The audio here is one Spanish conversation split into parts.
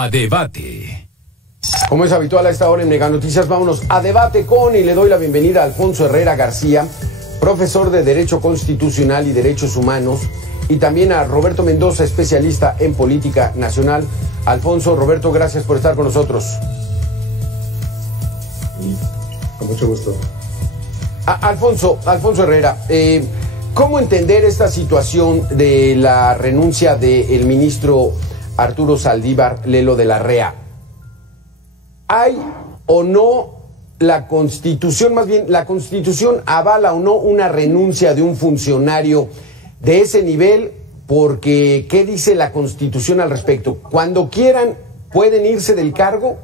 A debate. Como es habitual a esta hora en Mega Noticias, vámonos a debate con, y le doy la bienvenida a Alfonso Herrera García, profesor de Derecho Constitucional y Derechos Humanos, y también a Roberto Mendoza, especialista en política nacional. Alfonso, Roberto, gracias por estar con nosotros. Con mucho gusto. Alfonso Herrera, ¿cómo entender esta situación de la renuncia del ministro Arturo Saldívar Lelo de la REA? ¿Hay o no la Constitución, más bien, la Constitución avala o no una renuncia de un funcionario de ese nivel? Porque, ¿qué dice la Constitución al respecto? Cuando quieran, pueden irse del cargo,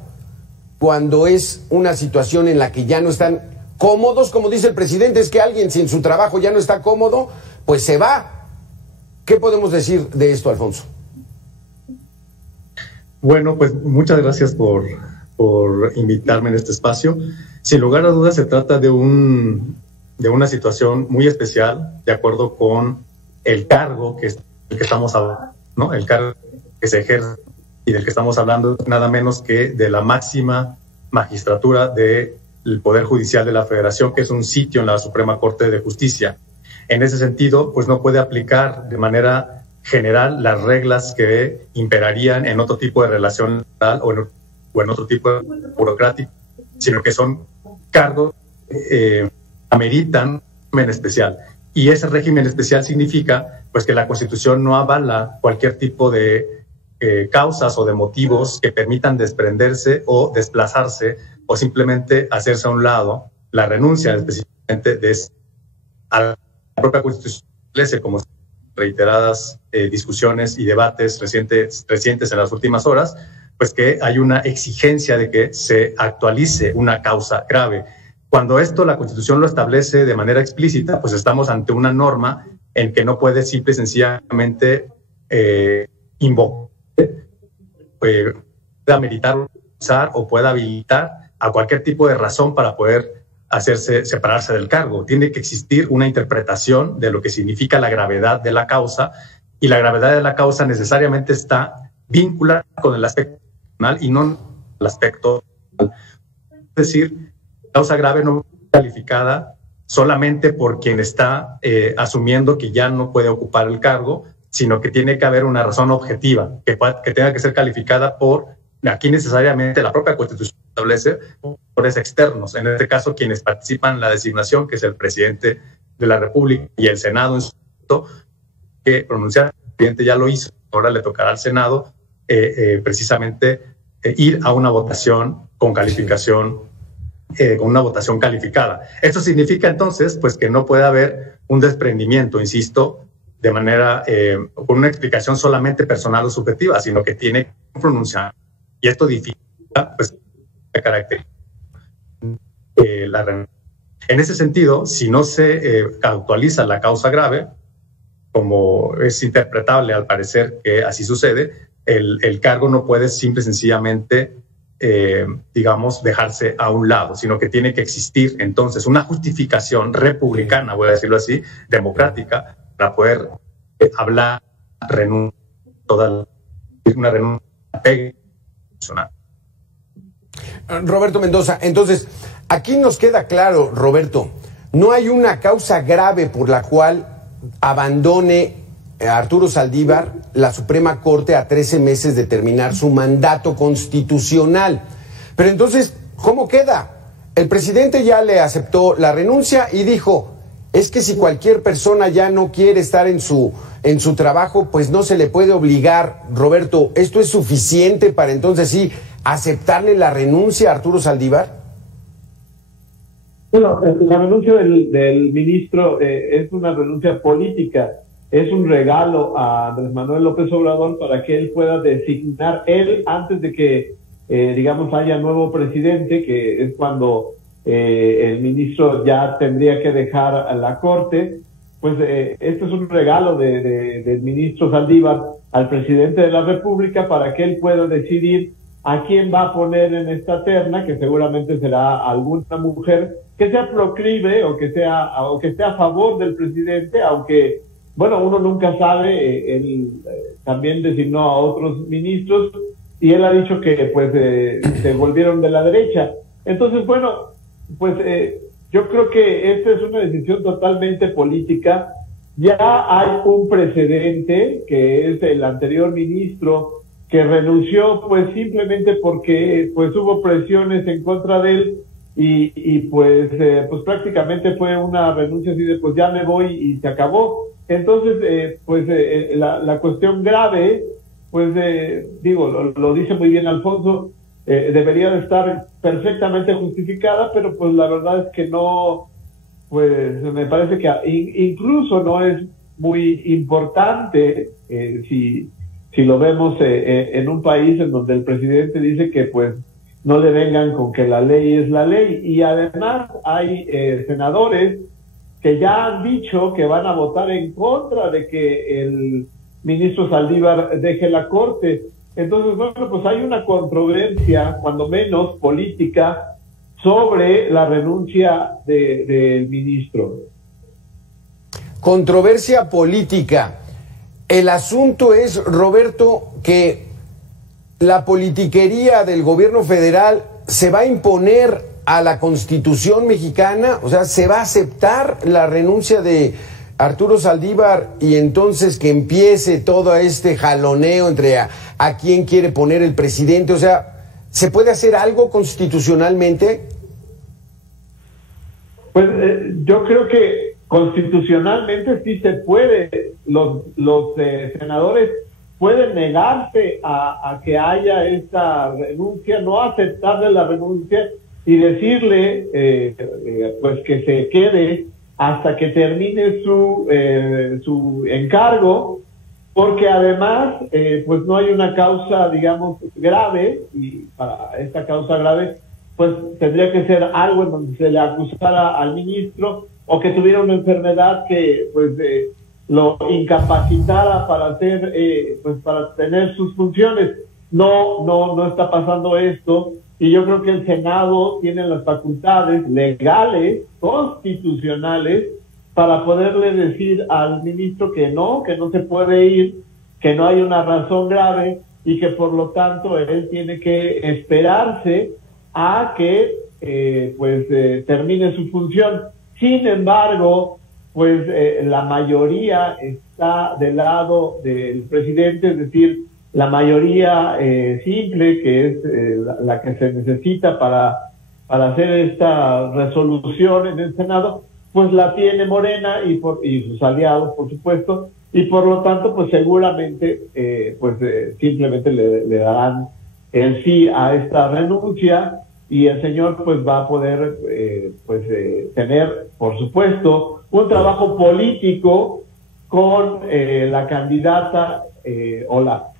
cuando es una situación en la que ya no están cómodos, como dice el presidente, es que alguien si en su trabajo ya no está cómodo, pues se va. ¿Qué podemos decir de esto, Alfonso? Bueno, pues muchas gracias por invitarme en este espacio. Sin lugar a dudas se trata de una situación muy especial, de acuerdo con el cargo del que estamos hablando, ¿no? El cargo que se ejerce y del que estamos hablando, nada menos que de la máxima magistratura del Poder Judicial de la Federación, que es un sitio en la Suprema Corte de Justicia. En ese sentido, pues no puede aplicar de manera general las reglas que imperarían en otro tipo de relación laboral o en otro tipo de burocrático, sino que son cargos que ameritan un régimen especial. Y ese régimen especial significa pues que la Constitución no avala cualquier tipo de causas o de motivos que permitan desprenderse o desplazarse o simplemente hacerse a un lado. La renuncia específicamente a la propia Constitución establece, como reiteradas discusiones y debates recientes en las últimas horas, pues que hay una exigencia de que se actualice una causa grave. Cuando esto la Constitución lo establece de manera explícita, pues estamos ante una norma en que no puede simple y sencillamente invocar, pueda ameritar o pueda habilitar a cualquier tipo de razón para poder separarse del cargo. Tiene que existir una interpretación de lo que significa la gravedad de la causa, y la gravedad de la causa necesariamente está vinculada con el aspecto penal y no el aspecto penal. Es decir, causa grave no es calificada solamente por quien está asumiendo que ya no puede ocupar el cargo, sino que tiene que haber una razón objetiva que tenga que ser calificada por, aquí necesariamente la propia Constitución establece, por externos, en este caso quienes participan en la designación, que es el presidente de la República y el Senado en su momento, que pronunciar, el presidente ya lo hizo, ahora le tocará al Senado precisamente ir a una votación con calificación, con una votación calificada. Esto significa entonces pues que no puede haber un desprendimiento, insisto, de manera, con una explicación solamente personal o subjetiva, sino que tiene que pronunciar. Y esto dificulta pues carácter la renuncia. En ese sentido, si no se actualiza la causa grave, como es interpretable al parecer que así sucede, el cargo no puede simple y sencillamente digamos, dejarse a un lado, sino que tiene que existir entonces una justificación republicana, voy a decirlo así, democrática, para poder hablar renuncia, una renuncia personal. Roberto Mendoza, entonces, aquí nos queda claro, Roberto, no hay una causa grave por la cual abandone Arturo Saldívar la Suprema Corte a 13 meses de terminar su mandato constitucional. Pero entonces, ¿cómo queda? El presidente ya le aceptó la renuncia y dijo, es que si cualquier persona ya no quiere estar en su trabajo, pues no se le puede obligar. Roberto, ¿esto es suficiente para entonces sí aceptarle la renuncia a Arturo Saldívar? Bueno, la renuncia del ministro es una renuncia política, es un regalo a Andrés Manuel López Obrador para que él pueda designar antes de que, digamos, haya nuevo presidente, que es cuando el ministro ya tendría que dejar a la Corte. Pues este es un regalo del ministro Saldívar al presidente de la República para que él pueda decidir a quién va a poner en esta terna, que seguramente será alguna mujer que sea proclive o que esté a favor del presidente, aunque, bueno, uno nunca sabe. Él también designó a otros ministros y él ha dicho que pues se volvieron de la derecha. Entonces, bueno, pues yo creo que esta es una decisión totalmente política. Ya hay un precedente, que es el anterior ministro, que renunció pues simplemente porque pues hubo presiones en contra de él, y pues prácticamente fue una renuncia así de pues ya me voy y se acabó. Entonces la cuestión grave, pues digo, lo dice muy bien Alfonso, debería de estar perfectamente justificada, pero pues la verdad es que no, pues me parece que incluso no es muy importante si lo vemos en un país en donde el presidente dice que pues no le vengan con que la ley es la ley. Y además hay senadores que ya han dicho que van a votar en contra de que el ministro Saldívar deje la Corte. Entonces, bueno, pues hay una controversia, cuando menos política, sobre la renuncia del ministro. Controversia política. El asunto es, Roberto, que la politiquería del gobierno federal se va a imponer a la Constitución mexicana, o sea, se va a aceptar la renuncia de Arturo Saldívar, y entonces que empiece todo este jaloneo entre a quién quiere poner el presidente. O sea, ¿se puede hacer algo constitucionalmente? Pues yo creo que constitucionalmente sí se puede. Los senadores pueden negarse a que haya esta renuncia, no aceptarle la renuncia y decirle pues que se quede hasta que termine su encargo, porque además pues no hay una causa, digamos, grave, y para esta causa grave pues tendría que ser algo en donde se le acusara al ministro, o que tuviera una enfermedad que pues lo incapacitara para hacer pues para tener sus funciones. No está pasando esto, y yo creo que el Senado tiene las facultades legales, constitucionales, para poderle decir al ministro que no se puede ir, que no hay una razón grave, y que por lo tanto él tiene que esperarse a que termine su función. Sin embargo, pues la mayoría está del lado del presidente, es decir, la mayoría simple, que es la que se necesita para hacer esta resolución en el Senado, pues la tiene Morena y sus aliados, por supuesto, y por lo tanto, pues seguramente simplemente le darán el sí a esta renuncia, y el señor pues va a poder tener, por supuesto, un trabajo político con la candidata o la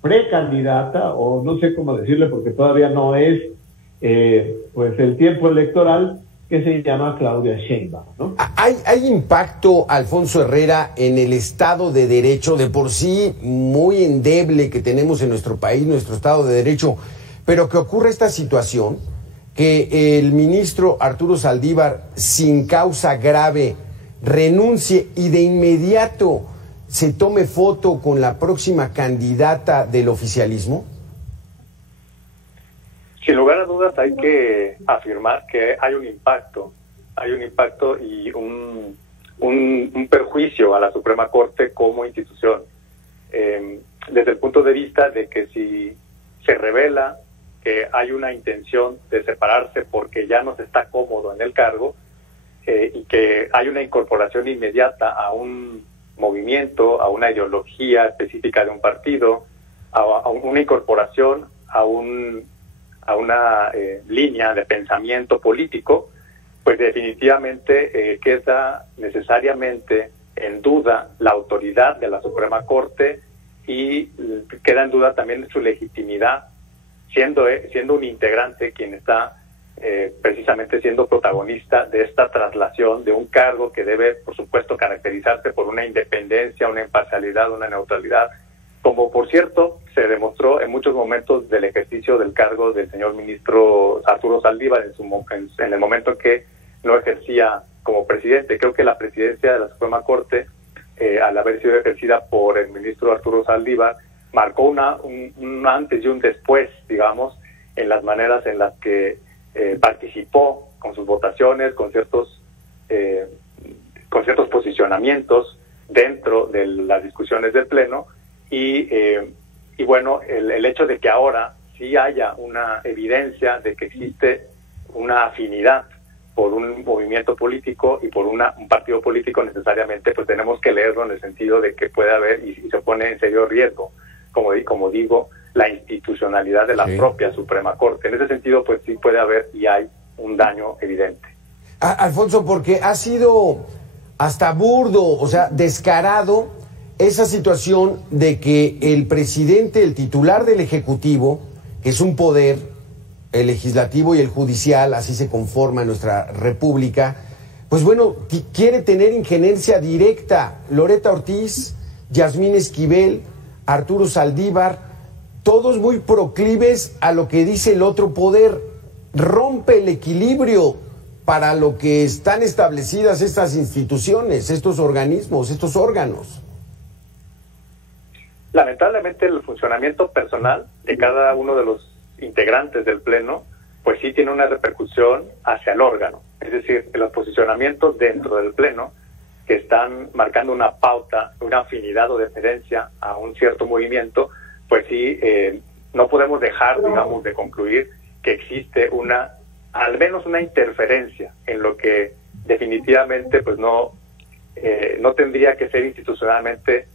precandidata, o no sé cómo decirle porque todavía no es el tiempo electoral, que se llama Claudia Sheinbaum, ¿no? ¿Hay impacto, Alfonso Herrera, en el Estado de Derecho, de por sí muy endeble que tenemos en nuestro país, nuestro Estado de Derecho, pero que ocurre esta situación, que el ministro Arturo Saldívar, sin causa grave, renuncie y de inmediato se tome foto con la próxima candidata del oficialismo? Sin lugar a dudas hay que afirmar que hay un impacto y un perjuicio a la Suprema Corte como institución, desde el punto de vista de que si se revela que hay una intención de separarse porque ya no se está cómodo en el cargo, y que hay una incorporación inmediata a un movimiento, a una ideología específica de un partido, a una incorporación a una línea de pensamiento político, pues definitivamente queda necesariamente en duda la autoridad de la Suprema Corte, y queda en duda también su legitimidad, siendo un integrante quien está precisamente siendo protagonista de esta traslación de un cargo que debe, por supuesto, caracterizarse por una independencia, una imparcialidad, una neutralidad, como por cierto se demostró en muchos momentos del ejercicio del cargo del señor ministro Arturo Saldívar en el momento en que no ejercía como presidente. Creo que la presidencia de la Suprema Corte, al haber sido ejercida por el ministro Arturo Saldívar, marcó un antes y un después, digamos, en las maneras en las que participó con sus votaciones, con ciertos posicionamientos dentro de las discusiones del Pleno, y bueno, el hecho de que ahora sí haya una evidencia de que existe una afinidad por un movimiento político y por un partido político, necesariamente pues tenemos que leerlo en el sentido de que puede haber y se pone en serio riesgo, como digo, la institucionalidad de la propia Suprema Corte. En ese sentido, pues sí puede haber y hay un daño evidente. Alfonso, porque ha sido hasta burdo, o sea, descarado esa situación de que el presidente, el titular del Ejecutivo, que es un poder, el legislativo y el judicial, así se conforma nuestra república, pues bueno, quiere tener injerencia directa. Loretta Ortiz, Yasmín Esquivel, Arturo Saldívar, todos muy proclives a lo que dice el otro poder. Rompe el equilibrio para lo que están establecidas estas instituciones, estos organismos, estos órganos. Lamentablemente el funcionamiento personal de cada uno de los integrantes del Pleno, pues sí tiene una repercusión hacia el órgano. Es decir, los posicionamientos dentro del Pleno que están marcando una pauta, una afinidad o deferencia a un cierto movimiento, pues sí, no podemos dejar, digamos, de concluir que existe al menos una interferencia en lo que definitivamente pues no tendría que ser institucionalmente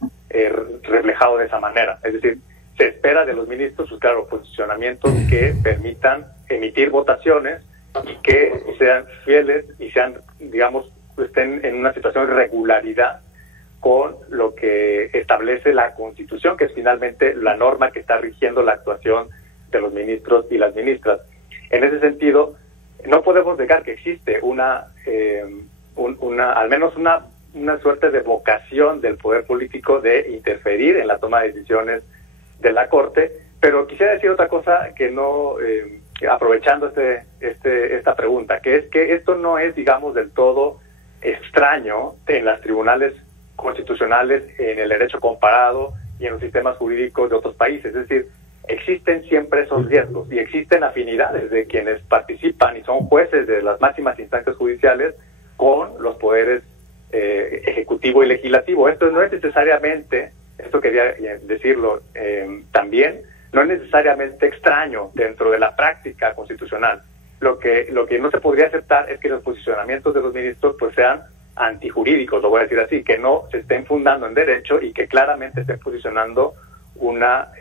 reflejado de esa manera. Es decir, se espera de los ministros, pues claro, posicionamientos que permitan emitir votaciones y que sean fieles y sean, digamos, estén en una situación de regularidad con lo que establece la Constitución, que es finalmente la norma que está rigiendo la actuación de los ministros y las ministras. En ese sentido, no podemos negar que existe al menos una suerte de vocación del poder político de interferir en la toma de decisiones de la Corte, pero quisiera decir otra cosa que no, aprovechando esta pregunta, que es que esto no es, digamos, del todo extraño en los tribunales constitucionales, en el derecho comparado y en los sistemas jurídicos de otros países. Es decir, existen siempre esos riesgos y existen afinidades de quienes participan y son jueces de las máximas instancias judiciales con los poderes ejecutivo y legislativo. Esto no es necesariamente, esto quería decirlo también, no es necesariamente extraño dentro de la práctica constitucional. Lo que no se podría aceptar es que los posicionamientos de los ministros pues sean antijurídicos, lo voy a decir así, que no se estén fundando en derecho y que claramente estén posicionando una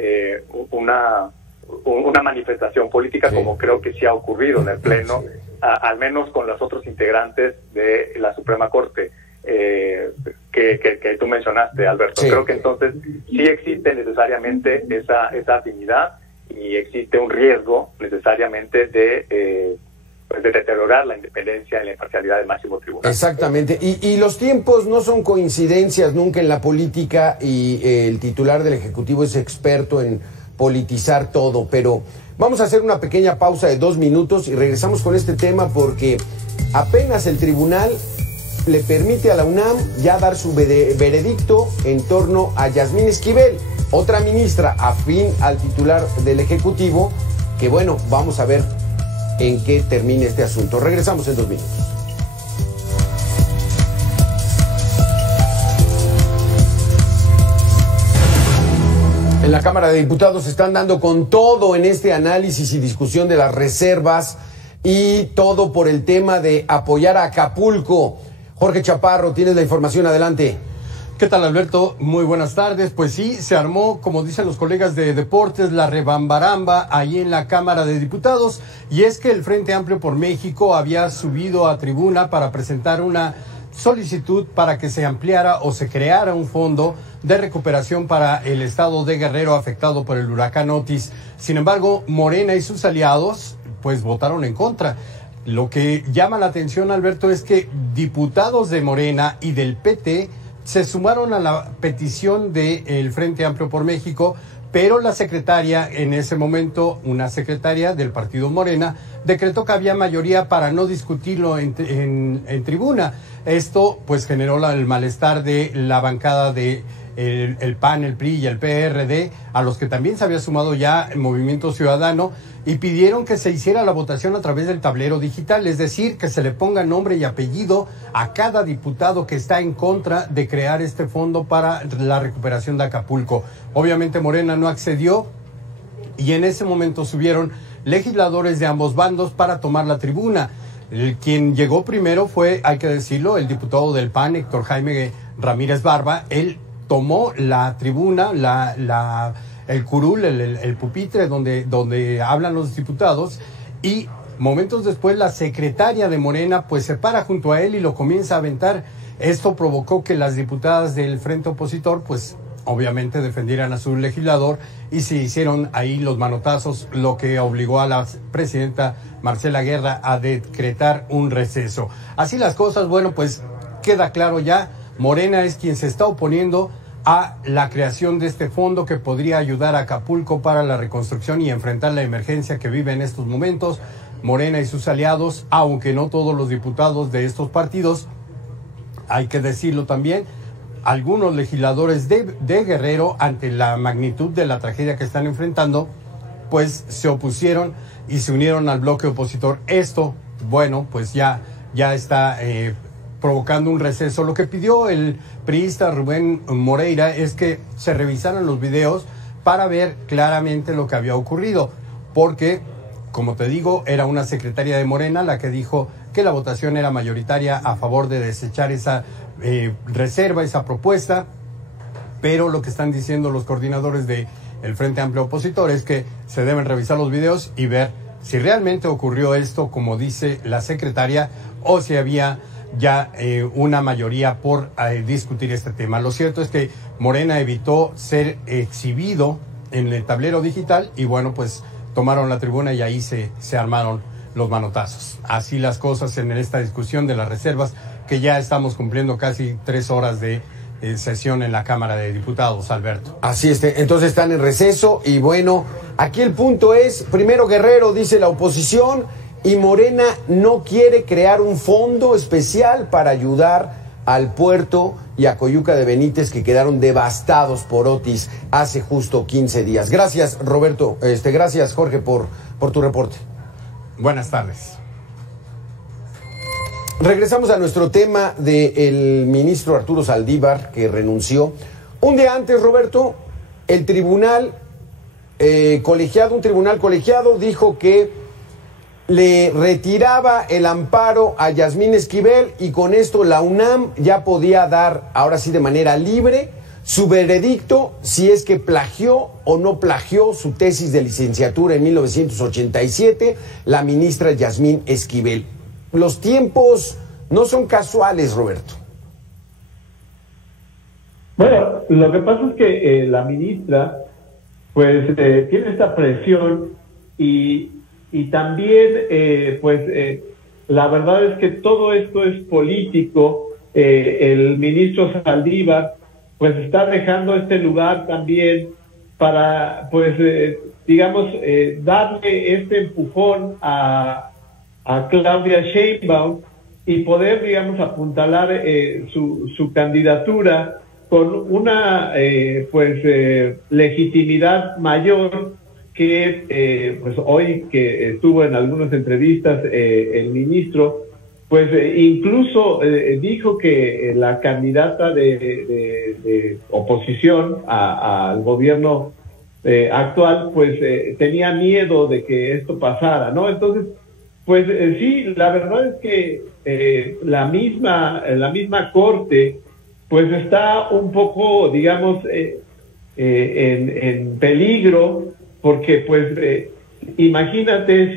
manifestación política, sí, como creo que sí ha ocurrido en el Pleno, sí, al menos con los otros integrantes de la Suprema Corte que tú mencionaste, Alberto. Sí. Creo que entonces sí existe necesariamente esa afinidad y existe un riesgo necesariamente de deteriorar la independencia y la imparcialidad del máximo tribunal. Exactamente, y los tiempos no son coincidencias nunca en la política, y el titular del Ejecutivo es experto en politizar todo, pero vamos a hacer una pequeña pausa de 2 minutos y regresamos con este tema, porque apenas el tribunal le permite a la UNAM ya dar su veredicto en torno a Yasmín Esquivel, otra ministra afín al titular del Ejecutivo, que bueno, vamos a ver en qué termina este asunto. Regresamos en 2 minutos. En la Cámara de Diputados se están dando con todo en este análisis y discusión de las reservas, y todo por el tema de apoyar a Acapulco. Jorge Chaparro, tienes la información, adelante. ¿Qué tal, Alberto? Muy buenas tardes. Pues sí, se armó, como dicen los colegas de deportes, la rebambaramba ahí en la Cámara de Diputados, y es que el Frente Amplio por México había subido a tribuna para presentar una solicitud para que se ampliara o se creara un fondo de recuperación para el estado de Guerrero afectado por el huracán Otis. Sin embargo, Morena y sus aliados pues votaron en contra. Lo que llama la atención, Alberto, es que diputados de Morena y del PT se sumaron a la petición del Frente Amplio por México, pero la secretaria, en ese momento, una secretaria del partido Morena, decretó que había mayoría para no discutirlo en tribuna. Esto pues generó el malestar de la bancada de el PAN, el PRI y el PRD, a los que también se había sumado ya el Movimiento Ciudadano, y pidieron que se hiciera la votación a través del tablero digital, es decir, que se le ponga nombre y apellido a cada diputado que está en contra de crear este fondo para la recuperación de Acapulco. Obviamente Morena no accedió, y en ese momento subieron legisladores de ambos bandos para tomar la tribuna. Quien llegó primero fue, hay que decirlo, el diputado del PAN, Héctor Jaime Ramírez Barba. Él tomó la tribuna, el curul, el pupitre donde hablan los diputados, y momentos después la secretaria de Morena pues se para junto a él y lo comienza a aventar. Esto provocó que las diputadas del frente opositor pues obviamente defendieran a su legislador y se hicieron ahí los manotazos, lo que obligó a la presidenta Marcela Guerra a decretar un receso. Así las cosas, bueno, pues queda claro ya, Morena es quien se está oponiendo a la creación de este fondo que podría ayudar a Acapulco para la reconstrucción y enfrentar la emergencia que vive en estos momentos. Morena y sus aliados, aunque no todos los diputados de estos partidos, hay que decirlo también, algunos legisladores de Guerrero, ante la magnitud de la tragedia que están enfrentando, pues se opusieron y se unieron al bloque opositor. Esto, bueno, pues ya está provocando un receso. Lo que pidió el priista Rubén Moreira es que se revisaran los videos para ver claramente lo que había ocurrido, porque, como te digo, era una secretaria de Morena la que dijo que la votación era mayoritaria a favor de desechar esa reserva, esa propuesta, pero lo que están diciendo los coordinadores del Frente Amplio Opositor es que se deben revisar los videos y ver si realmente ocurrió esto, como dice la secretaria, o si había ya una mayoría por discutir este tema. Lo cierto es que Morena evitó ser exhibido en el tablero digital y bueno, pues tomaron la tribuna y ahí se armaron los manotazos. Así las cosas en esta discusión de las reservas, que ya estamos cumpliendo casi 3 horas de sesión en la Cámara de Diputados, Alberto. Así es, entonces están en receso y bueno, aquí el punto es, primero Guerrero dice la oposición y Morena no quiere crear un fondo especial para ayudar al puerto y a Coyuca de Benítez, que quedaron devastados por Otis hace justo 15 días. Gracias, Roberto, gracias, Jorge, por tu reporte. Buenas tardes. Regresamos a nuestro tema del ministro Arturo Saldívar, que renunció. Un día antes, Roberto, el tribunal colegiado, un tribunal colegiado, dijo que le retiraba el amparo a Yasmín Esquivel y con esto la UNAM ya podía dar, ahora sí de manera libre, su veredicto si es que plagió o no plagió su tesis de licenciatura en 1987, la ministra Yasmín Esquivel. Los tiempos no son casuales, Roberto. Bueno, lo que pasa es que la ministra pues tiene esta presión y también la verdad es que todo esto es político. El ministro Saldívar pues está dejando este lugar también para darle este empujón a Claudia Sheinbaum y poder, digamos, apuntalar su candidatura con una legitimidad mayor que pues hoy que estuvo en algunas entrevistas el ministro, pues incluso dijo que la candidata de oposición al gobierno actual pues tenía miedo de que esto pasara, ¿no? Entonces pues sí, la verdad es que la misma corte pues está un poco, digamos, en peligro, porque pues imagínate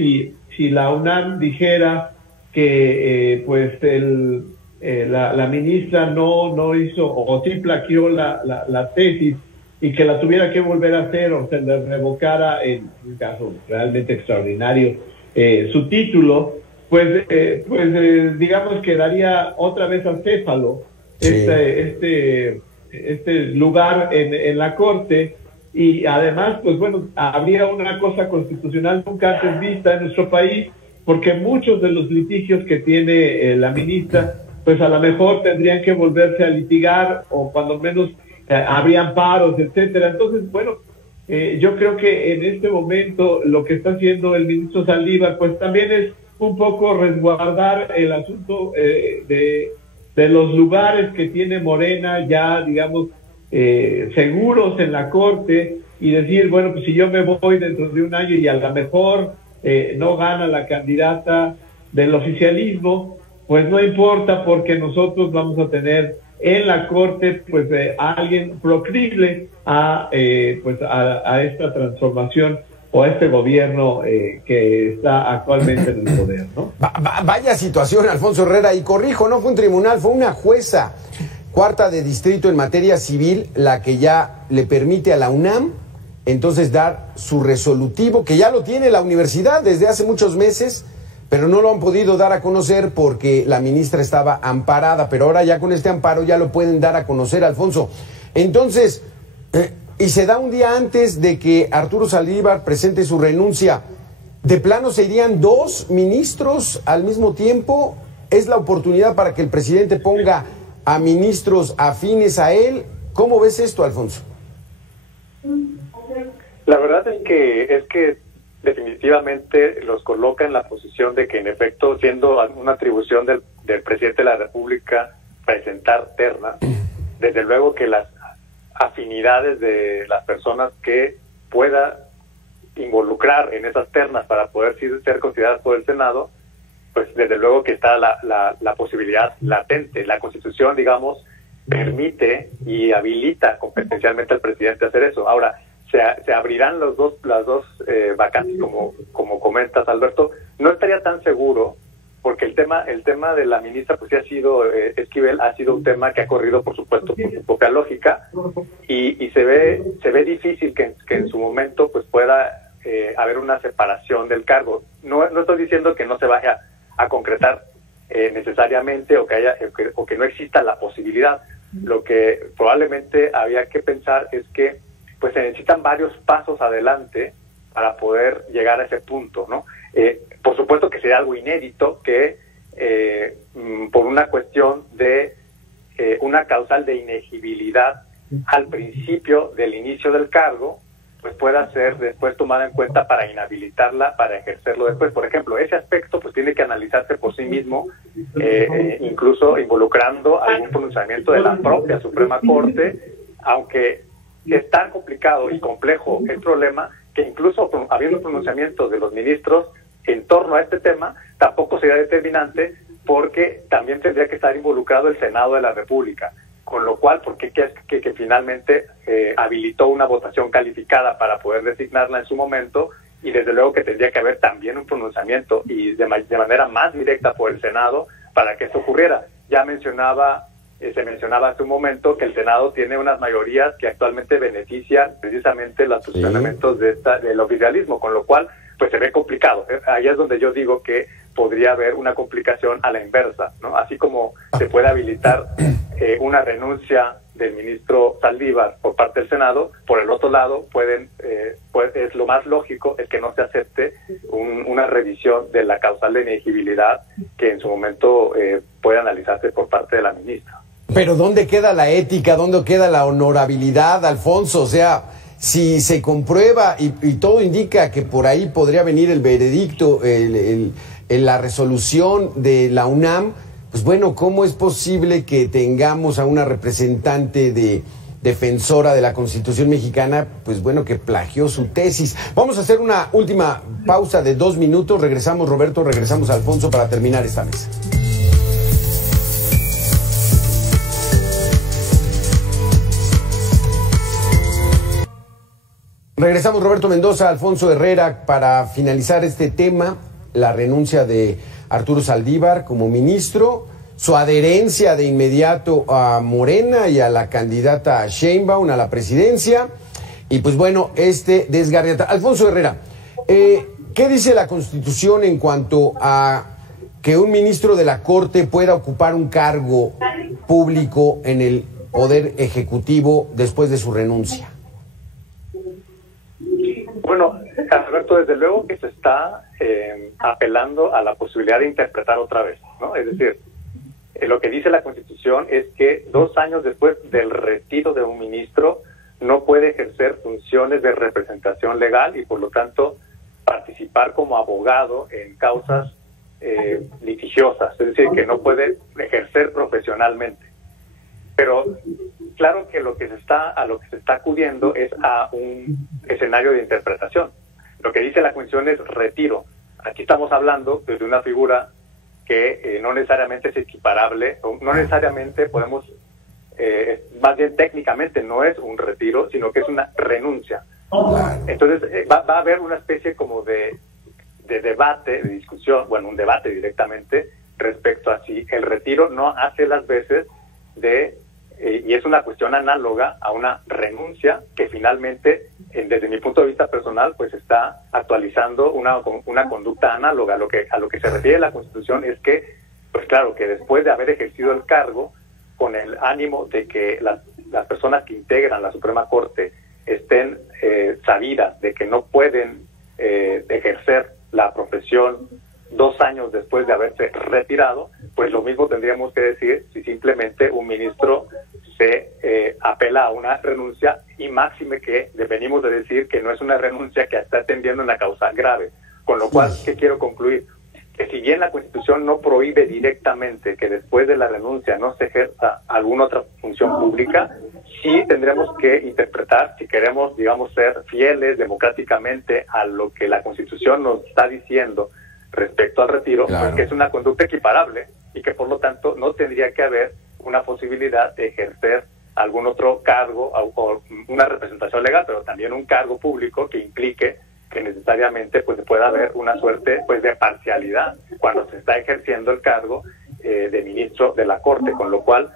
si la UNAM dijera que la ministra no hizo o sí plagió la tesis y que la tuviera que volver a hacer o se le revocara, en un caso realmente extraordinario, su título, digamos que daría otra vez acéfalo este lugar en la corte, y además pues bueno, habría una cosa constitucional nunca antes vista en nuestro país, porque muchos de los litigios que tiene la ministra pues a lo mejor tendrían que volverse a litigar o cuando menos habrían paros, etcétera. Entonces, bueno, yo creo que en este momento lo que está haciendo el ministro Saldívar, pues también es un poco resguardar el asunto de los lugares que tiene Morena ya, digamos, seguros en la Corte, y decir, bueno, pues si yo me voy dentro de un año y a lo mejor no gana la candidata del oficialismo, pues no importa, porque nosotros vamos a tener en la Corte pues alguien proclive a esta transformación o a este gobierno que está actualmente en el poder, ¿no? Vaya situación, Alfonso Herrera, y corrijo, no fue un tribunal, fue una jueza cuarta de distrito en materia civil la que ya le permite a la UNAM entonces dar su resolutivo, que ya lo tiene la universidad desde hace muchos meses, pero no lo han podido dar a conocer porque la ministra estaba amparada, pero ahora ya con este amparo ya lo pueden dar a conocer, Alfonso. Entonces, y se da un día antes de que Arturo Saldívar presente su renuncia. ¿De plano se irían 2 ministros al mismo tiempo? ¿Es la oportunidad para que el presidente ponga a ministros afines a él? ¿Cómo ves esto, Alfonso? La verdad es que definitivamente los coloca en la posición de que, en efecto, siendo una atribución del presidente de la República presentar terna, desde luego que las afinidades de las personas que pueda involucrar en esas ternas para poder ser consideradas por el Senado, pues desde luego que está la posibilidad latente. La Constitución, digamos, permite y habilita competencialmente al presidente a hacer eso. Ahora, se abrirán las dos vacantes, como comentas, Alberto. No estaría tan seguro, porque el tema de la ministra, pues sí ha sido, Esquivel, ha sido un tema que ha corrido, por supuesto, por su propia lógica, y se ve difícil que en su momento pues pueda haber una separación del cargo. No estoy diciendo que no se vaya a concretar necesariamente, o que no exista la posibilidad. Lo que probablemente había que pensar es que pues se necesitan varios pasos adelante para poder llegar a ese punto, ¿no? Por supuesto que sería algo inédito que por una cuestión de una causal de inegibilidad al principio del inicio del cargo, pues pueda ser después tomada en cuenta para inhabilitarla, para ejercerlo después. Por ejemplo, ese aspecto pues tiene que analizarse por sí mismo, incluso involucrando algún pronunciamiento de la propia Suprema Corte, aunque es tan complicado y complejo el problema que incluso habiendo pronunciamientos de los ministros en torno a este tema, tampoco sería determinante, porque también tendría que estar involucrado el Senado de la República, con lo cual, porque que finalmente habilitó una votación calificada para poder designarla en su momento, y desde luego que tendría que haber también un pronunciamiento y de manera más directa por el Senado para que eso ocurriera. Ya se mencionaba hace un momento que el Senado tiene unas mayorías que actualmente benefician precisamente los posicionamientos del oficialismo, con lo cual pues se ve complicado. Ahí es donde yo digo que podría haber una complicación a la inversa, ¿no? Así como se puede habilitar una renuncia del ministro Saldívar por parte del Senado, por el otro lado es lo más lógico es que no se acepte una revisión de la causal de inegibilidad que en su momento puede analizarse por parte de la ministra. Pero ¿dónde queda la ética? ¿Dónde queda la honorabilidad, Alfonso? O sea, si se comprueba y todo indica que por ahí podría venir el veredicto, la resolución de la UNAM, pues bueno, ¿cómo es posible que tengamos a una representante defensora de la Constitución mexicana, pues bueno, que plagió su tesis? Vamos a hacer una última pausa de 2 minutos. Regresamos, Roberto, regresamos, Alfonso, para terminar esta mesa. Regresamos, Roberto Mendoza, Alfonso Herrera, para finalizar este tema, la renuncia de Arturo Saldívar como ministro, su adherencia de inmediato a Morena y a la candidata Sheinbaum a la presidencia, y pues bueno, este desgarriata. Alfonso Herrera, ¿qué dice la Constitución en cuanto a que un ministro de la Corte pueda ocupar un cargo público en el Poder Ejecutivo después de su renuncia? Bueno, Alberto, desde luego que se está apelando a la posibilidad de interpretar otra vez, ¿no? Es decir, Lo que dice la Constitución es que 2 años después del retiro de un ministro no puede ejercer funciones de representación legal y por lo tanto participar como abogado en causas litigiosas, es decir, que no puede ejercer profesionalmente. Pero claro que a lo que se está acudiendo es a un escenario de interpretación. Lo que dice la Constitución es retiro. Aquí estamos hablando de una figura que no necesariamente es equiparable, o no necesariamente podemos, más bien técnicamente no es un retiro, sino que es una renuncia. Entonces va a haber una especie como de debate, de discusión, bueno, un debate directamente respecto a si el retiro no hace las veces y es una cuestión análoga a una renuncia que finalmente, desde mi punto de vista personal, pues está actualizando una conducta análoga. A lo que se refiere la Constitución es que, pues claro, que después de haber ejercido el cargo, con el ánimo de que las personas que integran la Suprema Corte estén sabidas de que no pueden ejercer la profesión 2 años después de haberse retirado, pues lo mismo tendríamos que decir si simplemente un ministro se apela a una renuncia, y máxime que venimos de decir que no es una renuncia que está atendiendo una causa grave. Con lo cual, ¿qué quiero concluir? Que si bien la Constitución no prohíbe directamente que después de la renuncia no se ejerza alguna otra función pública, sí tendremos que interpretar, si queremos, digamos, ser fieles democráticamente a lo que la Constitución nos está diciendo respecto al retiro, pues que es una conducta equiparable y que por lo tanto no tendría que haber una posibilidad de ejercer algún otro cargo o una representación legal, pero también un cargo público que implique que necesariamente pues pueda haber una suerte pues de parcialidad cuando se está ejerciendo el cargo de ministro de la Corte, con lo cual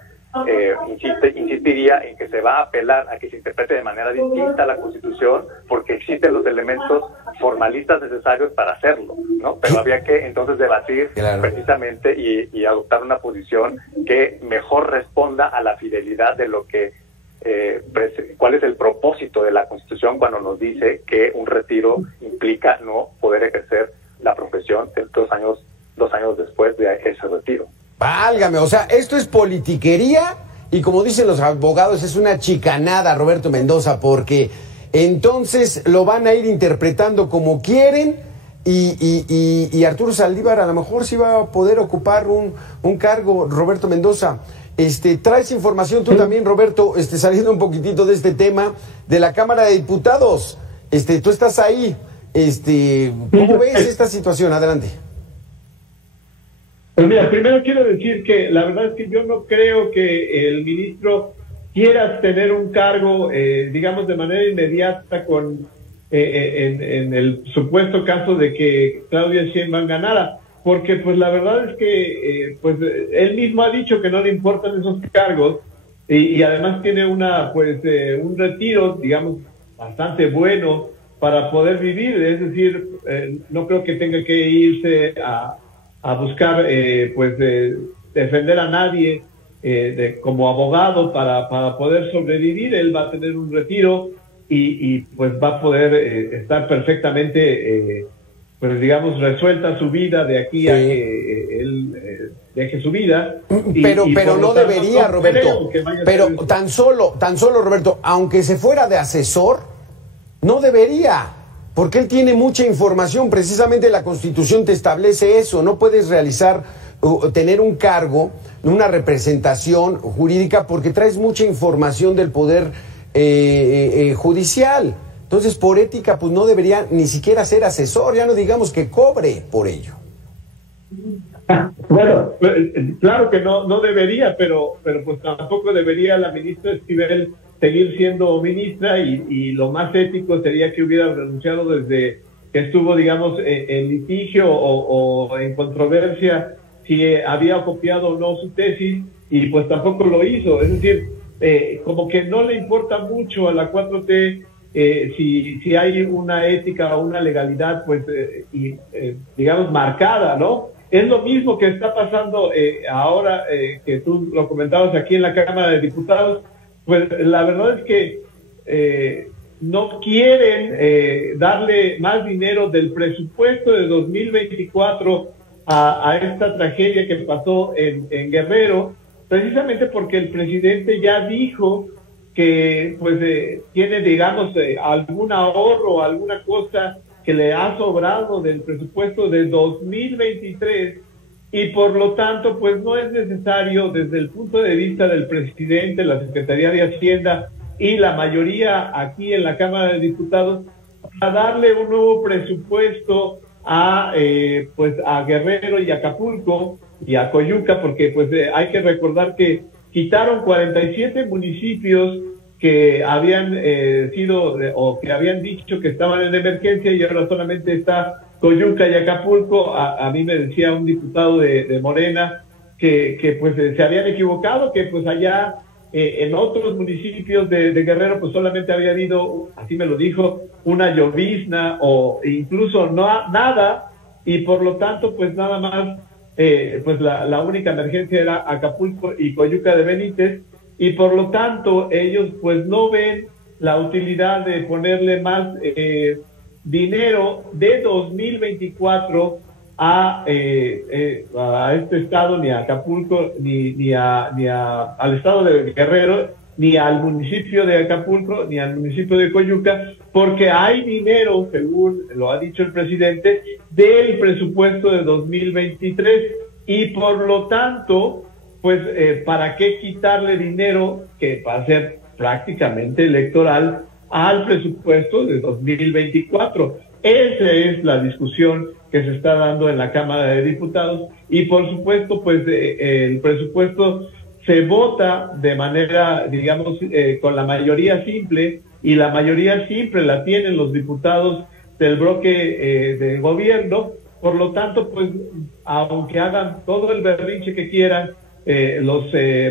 insistiría en que se va a apelar a que se interprete de manera distinta la Constitución, porque existen los elementos formalistas necesarios para hacerlo, ¿no? Pero habría que entonces debatir precisamente y adoptar una posición que mejor responda a la fidelidad de lo que cuál es el propósito de la Constitución cuando nos dice que un retiro implica no poder ejercer la profesión 2 años después de ese retiro. Válgame, o sea, esto es politiquería y, como dicen los abogados, es una chicanada, Roberto Mendoza, porque entonces lo van a ir interpretando como quieren y Arturo Saldívar a lo mejor sí va a poder ocupar un cargo. Roberto Mendoza, traes información tú también, Roberto, saliendo un poquitito de este tema de la Cámara de Diputados. Tú estás ahí. ¿Cómo ves esta situación? Adelante. Pues mira, primero quiero decir que la verdad es que yo no creo que el ministro quiera tener un cargo, digamos, de manera inmediata en el supuesto caso de que Claudia Sheinbaum ganara, porque pues la verdad es que pues él mismo ha dicho que no le importan esos cargos y además tiene un retiro, digamos, bastante bueno para poder vivir, es decir, no creo que tenga que irse a buscar defender a nadie como abogado para poder sobrevivir. Él va a tener un retiro y pues va a poder estar perfectamente pues digamos resuelta su vida de aquí a que él deje su vida. Pero no debería, Roberto, pero tan solo Roberto, aunque se fuera de asesor, no debería, porque él tiene mucha información. Precisamente la Constitución te establece eso. No puedes tener un cargo, una representación jurídica, porque traes mucha información del poder judicial. Entonces, por ética, pues no debería ni siquiera ser asesor, ya no digamos que cobre por ello. Bueno, claro que no debería, pero pues tampoco debería la ministra Esquivel seguir siendo ministra y lo más ético sería que hubiera renunciado desde que estuvo, digamos, en litigio o en controversia si había copiado o no su tesis, y pues tampoco lo hizo. Es decir, como que no le importa mucho a la 4T si hay una ética o una legalidad, pues, digamos, marcada, ¿no? Es lo mismo que está pasando ahora, que tú lo comentabas aquí en la Cámara de Diputados. Pues la verdad es que no quieren darle más dinero del presupuesto de 2024 a esta tragedia que pasó en Guerrero, precisamente porque el presidente ya dijo que pues tiene, digamos, algún ahorro, alguna cosa que le ha sobrado del presupuesto de 2023, y por lo tanto pues no es necesario, desde el punto de vista del presidente, la Secretaría de Hacienda y la mayoría aquí en la Cámara de Diputados, a darle un nuevo presupuesto a Guerrero y Acapulco y a Coyuca, porque pues hay que recordar que quitaron 47 municipios que habían o que habían dicho que estaban en emergencia, y ahora solamente está Coyuca y Acapulco. A mí me decía un diputado de Morena que pues se habían equivocado, que pues allá en otros municipios de Guerrero pues solamente había habido, así me lo dijo, una llovizna o incluso nada, y por lo tanto pues nada más pues la única emergencia era Acapulco y Coyuca de Benítez, y por lo tanto ellos pues no ven la utilidad de ponerle más dinero de 2024 a este estado, ni a Acapulco, ni al estado de Guerrero, ni al municipio de Acapulco, ni al municipio de Coyuca, porque hay dinero, según lo ha dicho el presidente, del presupuesto de 2023, y por lo tanto, pues, ¿para qué quitarle dinero que va a ser prácticamente electoral al presupuesto de 2024? Esa es la discusión que se está dando en la Cámara de Diputados, y por supuesto, pues, el presupuesto se vota de manera, digamos, con la mayoría simple, y la mayoría simple la tienen los diputados del bloque de gobierno. Por lo tanto, pues, aunque hagan todo el berrinche que quieran los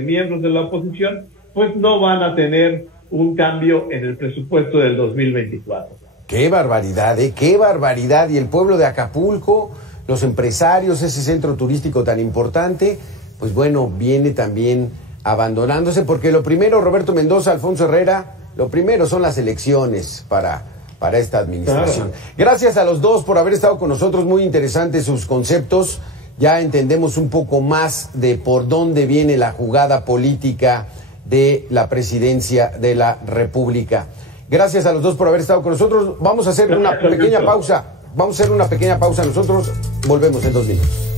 miembros de la oposición, pues no van a tener un cambio en el presupuesto del 2024. ¡Qué barbaridad, qué barbaridad! Y el pueblo de Acapulco, los empresarios, ese centro turístico tan importante, pues bueno, viene también abandonándose, porque lo primero, Roberto Mendoza, Alfonso Herrera, lo primero son las elecciones para esta administración. Claro. Gracias a los dos por haber estado con nosotros, muy interesantes sus conceptos. Ya entendemos un poco más de por dónde viene la jugada política de la presidencia de la República. Gracias a los dos por haber estado con nosotros. Vamos a hacer una pequeña pausa. Nosotros volvemos en 2 minutos.